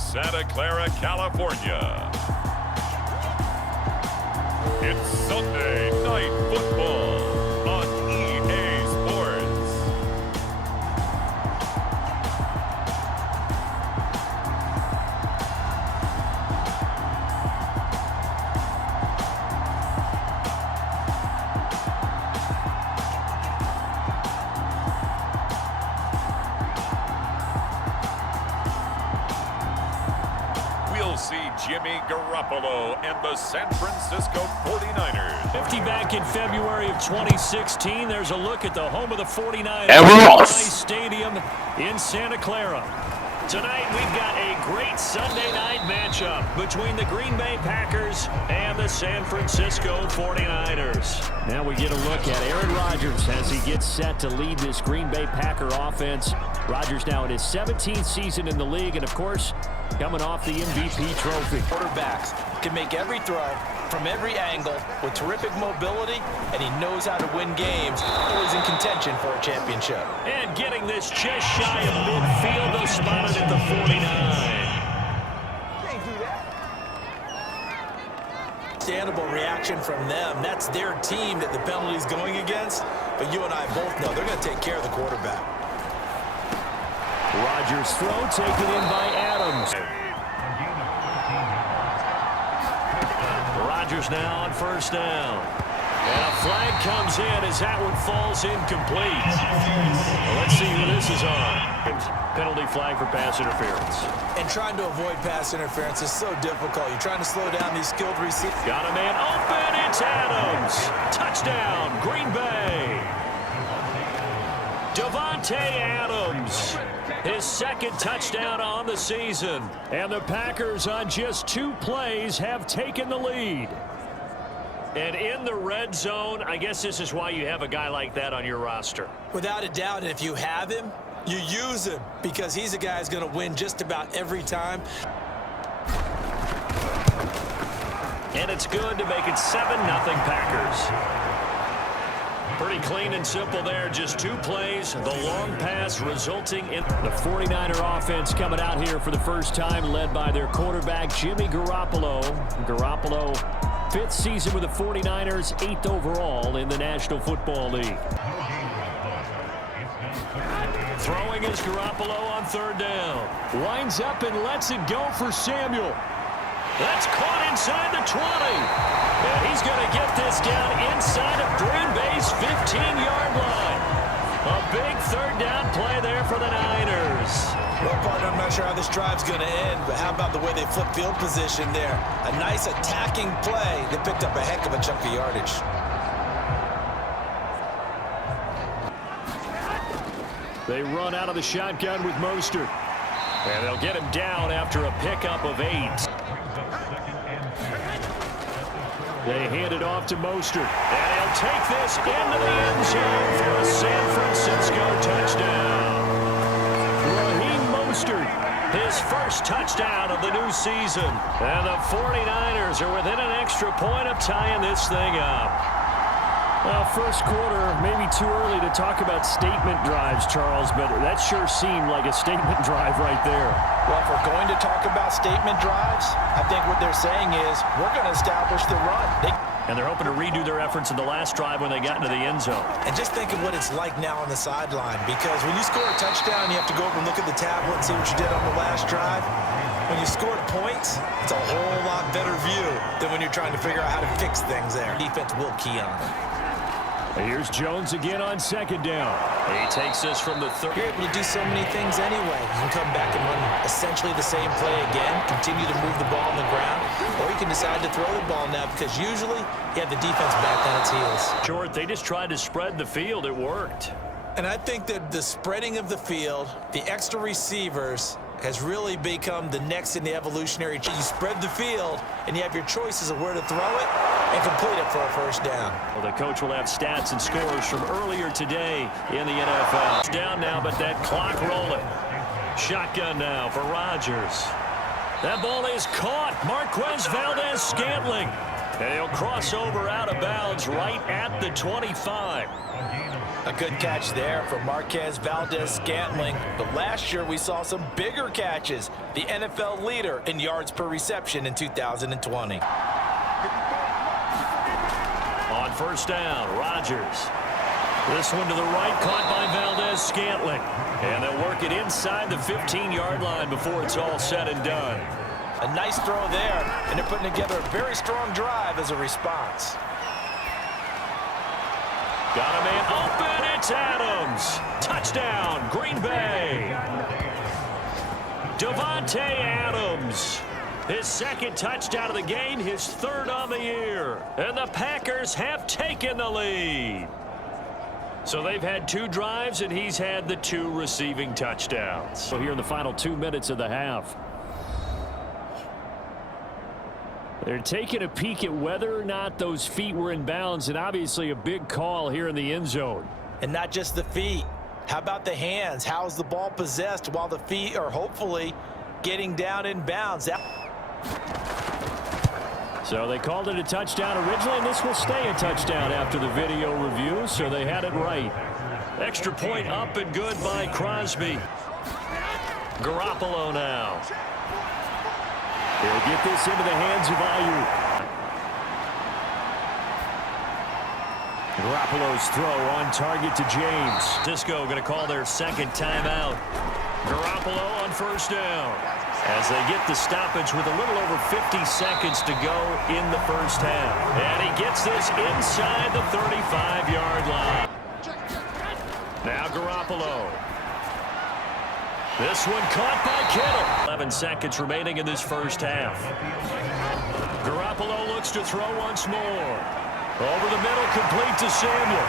Santa Clara, California. It's Sunday Night Football on EA Sports. We'll see Jimmy Garoppolo and the San Francisco 49ers. 50 back in February of 2016. There's a look at the home of the 49ers. Stadium in Santa Clara. Tonight we've got a great Sunday night matchup between the Green Bay Packers and the San Francisco 49ers. Now we get a look at Aaron Rodgers as he gets set to lead this Green Bay Packer offense. Rodgers now in his 17th season in the league, and of course, coming off the MVP trophy. Quarterbacks can make every throw from every angle with terrific mobility, and he knows how to win games. Always in contention for a championship. And getting this just shy of midfield, though spotted at the 49. Can't do that. Understandable reaction from them. That's their team that the penalty's going against. But you and I both know they're going to take care of the quarterback. Rodgers' throw taken in by Adams. Rodgers now on first down. And a flag comes in as that one falls incomplete. Well, let's see who this is on. Penalty flag for pass interference. And trying to avoid pass interference is so difficult. You're trying to slow down these skilled receivers. Got a man open. It's Adams. Touchdown, Green Bay. Davante Adams. His second touchdown on the season. And the Packers on just 2 plays have taken the lead. And in the red zone, I guess this is why you have a guy like that on your roster. Without a doubt, and if you have him, you use him because he's a guy who's going to win just about every time. And it's good to make it 7-0 Packers. Pretty clean and simple there. Just 2 plays. The long pass resulting in the 49er offense coming out here for the first time, led by their quarterback, Jimmy Garoppolo. Garoppolo, 5th season with the 49ers, 8th overall in the National Football League. Throwing is Garoppolo on 3rd down. Winds up and lets it go for Samuel. That's caught inside the 20. And he's going to get this down inside of Green Bay's 15-yard line. A big 3rd down play there for the Niners. Well, partner, I'm not sure how this drive's going to end, but how about the way they flip field position there? A nice attacking play that picked up a heck of a chunk of yardage. They run out of the shotgun with Mostert. And they'll get him down after a pickup of 8. They hand it off to Mostert. And he'll take this into the end zone for a San Francisco touchdown. Raheem Mostert, his first touchdown of the new season. And the 49ers are within an extra point of tying this thing up. Well, first quarter, maybe too early to talk about statement drives, Charles, but that sure seemed like a statement drive right there. Well, if we're going to talk about statement drives, I think what they're saying is we're going to establish the run. And they're hoping to redo their efforts in the last drive when they got into the end zone. And just think of what it's like now on the sideline, because when you score a touchdown, you have to go over and look at the tablet and see what you did on the last drive. When you scored points, it's a whole lot better view than when you're trying to figure out how to fix things there. Defense will key on it. Here's Jones again on 2nd down. He takes this from the 3rd. You're able to do so many things anyway. You can come back and run essentially the same play again, continue to move the ball on the ground, or you can decide to throw the ball now because usually you have the defense back on its heels. Short, they just tried to spread the field. It worked. And I think that the spreading of the field, the extra receivers, has really become the next in the evolutionary chain. You spread the field, and you have your choices of where to throw it and complete it for a first down. Well, the coach will have stats and scores from earlier today in the NFL. It's down now, but that clock rolling. Shotgun now for Rodgers. That ball is caught. Marquez Valdez-Scantling. And he'll cross over out of bounds right at the 25. A good catch there for Marquez Valdez-Scantling. But last year we saw some bigger catches. The NFL leader in yards per reception in 2020. On first down, Rodgers. This one to the right, caught by Valdez-Scantling. And they'll work it inside the 15-yard line before it's all said and done. A nice throw there, and they're putting together a very strong drive as a response. Got a man open, it's Adams. Touchdown, Green Bay. Davante Adams. His second touchdown of the game, his third on the year. And the Packers have taken the lead. So they've had 2 drives, and he's had the 2 receiving touchdowns. So here in the final 2 minutes of the half. They're taking a peek at whether or not those feet were in bounds, and obviously a big call here in the end zone. And not just the feet. How about the hands? How is the ball possessed while the feet are hopefully getting down in bounds? So they called it a touchdown originally, and this will stay a touchdown after the video review, so they had it right. Extra point up and good by Crosby. Garoppolo now. He'll get this into the hands of Ayuk. Garoppolo's throw on target to James. Cisco going to call their second timeout. Garoppolo on first down. As they get the stoppage with a little over 50 seconds to go in the first half. And he gets this inside the 35-yard line. Now Garoppolo. This one caught by Kittle. 11 seconds remaining in this first half. Garoppolo looks to throw once more. Over the middle, complete to Samuel.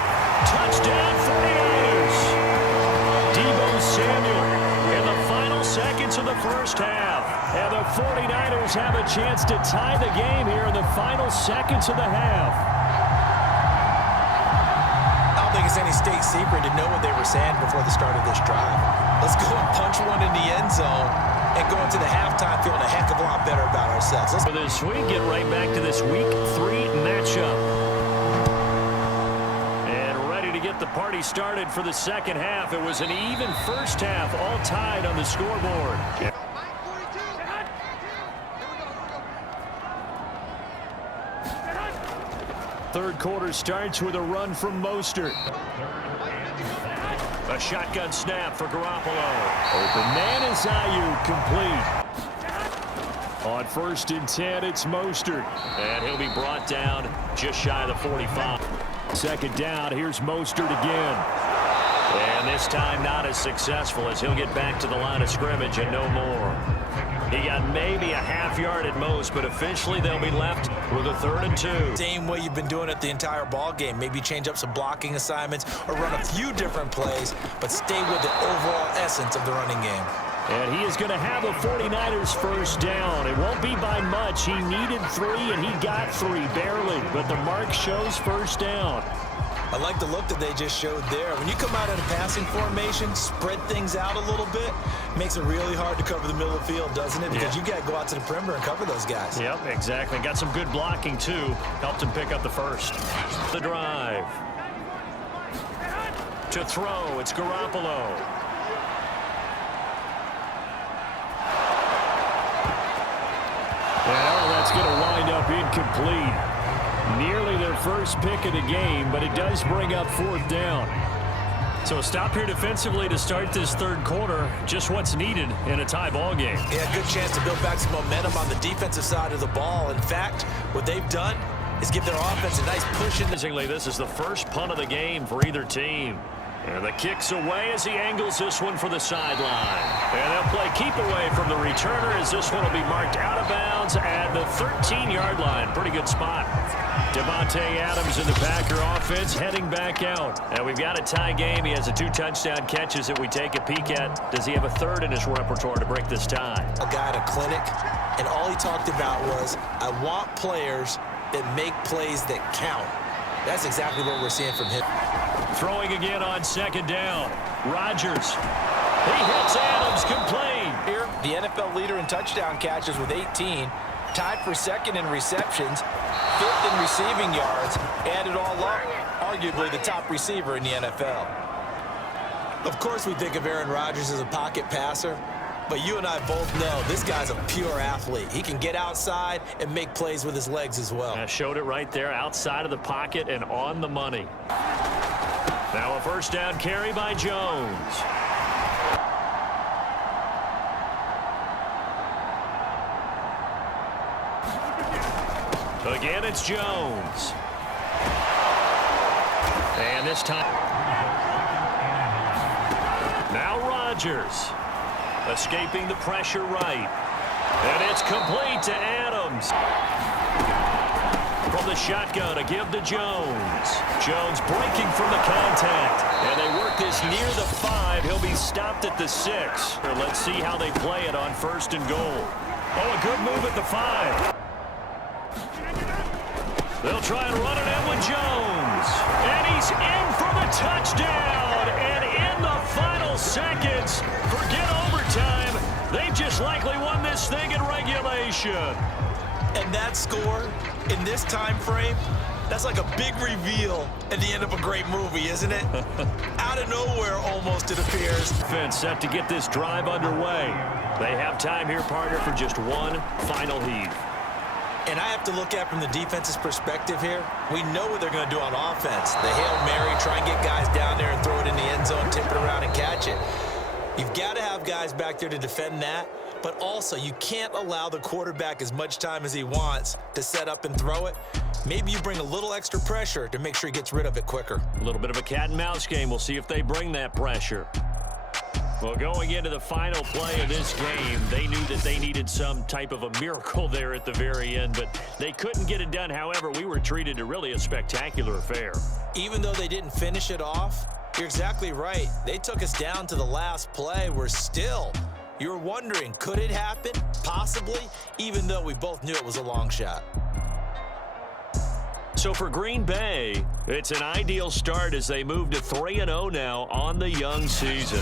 Touchdown 49ers. Deebo Samuel in the final seconds of the first half. And the 49ers have a chance to tie the game here in the final seconds of the half. I don't think it's any state secret to know what they were saying before the start of this drive. Let's go and punch one in the end zone and go into the halftime feeling a heck of a lot better about ourselves. For this week, get right back to this Week 3 matchup. And ready to get the party started for the second half. It was an even first half, all tied on the scoreboard. Third quarter starts with a run from Mostert. A shotgun snap for Garoppolo. Open man is Ayuk, complete. On 1st and 10, it's Mostert. And he'll be brought down just shy of the 45. Second down, here's Mostert again. And this time not as successful as he'll get back to the line of scrimmage and no more. He got maybe a half yard at most, but officially they'll be left with a 3rd and 2. Same way you've been doing it the entire ball game. Maybe change up some blocking assignments or run a few different plays, but stay with the overall essence of the running game. And he is going to have a 49ers first down. It won't be by much. He needed 3, and he got 3, barely. But the mark shows first down. I like the look that they just showed there. When you come out in a passing formation, spread things out a little bit, makes it really hard to cover the middle of the field, doesn't it? Because you got to go out to the perimeter and cover those guys. Yep, exactly. Got some good blocking, too. Helped him pick up the first. The drive. To throw, it's Garoppolo. Well, that's going to wind up incomplete. Nearly their first pick of the game, but it does bring up 4th down. So a stop here defensively to start this third quarter. Just what's needed in a tie ball game. Yeah, good chance to build back some momentum on the defensive side of the ball. In fact, what they've done is give their offense a nice push. Amazingly, this is the first punt of the game for either team. And the kick's away as he angles this one for the sideline. And they'll play keep away from the returner as this one will be marked out of bounds at the 13-yard line. Pretty good spot. Davante Adams in the Packer offense heading back out. And we've got a tie game. He has the 2 touchdown catches that we take a peek at. Does he have a 3rd in his repertoire to break this tie? A guy at a clinic, and all he talked about was, I want players that make plays that count. That's exactly what we're seeing from him. Throwing again on 2nd down. Rodgers. He hits Adams, complete. Here, the NFL leader in touchdown catches with 18, tied for 2nd in receptions, 5th in receiving yards, and it all up arguably the top receiver in the NFL. Of course, we think of Aaron Rodgers as a pocket passer, but you and I both know this guy's a pure athlete. He can get outside and make plays with his legs as well. I showed it right there, outside of the pocket and on the money. Now a first down carry by Jones. Again, it's Jones. And this time, now Rodgers. Escaping the pressure right. And it's complete to Adams. From the shotgun, a give to Jones. Jones breaking from the contact. And they work this near the 5. He'll be stopped at the 6. Let's see how they play it on 1st and goal. Oh, a good move at the 5. They'll try and run it in with Jones. And he's in for the touchdown. And in the final seconds, forget overtime. They've just likely won this thing in regulation. And that score in this time frame, that's like a big reveal at the end of a great movie, isn't it? Out of nowhere, almost, it appears. Defense set to get this drive underway. They have time here, partner, for just one final heave. And I have to look at from the defense's perspective here. We know what they're going to do on offense. The Hail Mary, try and get guys down there and throw it in the end zone, tip it around and catch it. You've got to have guys back there to defend that. But also, you can't allow the quarterback as much time as he wants to set up and throw it. Maybe you bring a little extra pressure to make sure he gets rid of it quicker. A little bit of a cat and mouse game. We'll see if they bring that pressure. Well, going into the final play of this game, they knew that they needed some type of a miracle there at the very end, but they couldn't get it done. However, we were treated to really a spectacular affair. Even though they didn't finish it off, you're exactly right. They took us down to the last play. We're still, you're wondering, could it happen? Possibly, even though we both knew it was a long shot. So for Green Bay, it's an ideal start as they move to 3-0 now on the young season.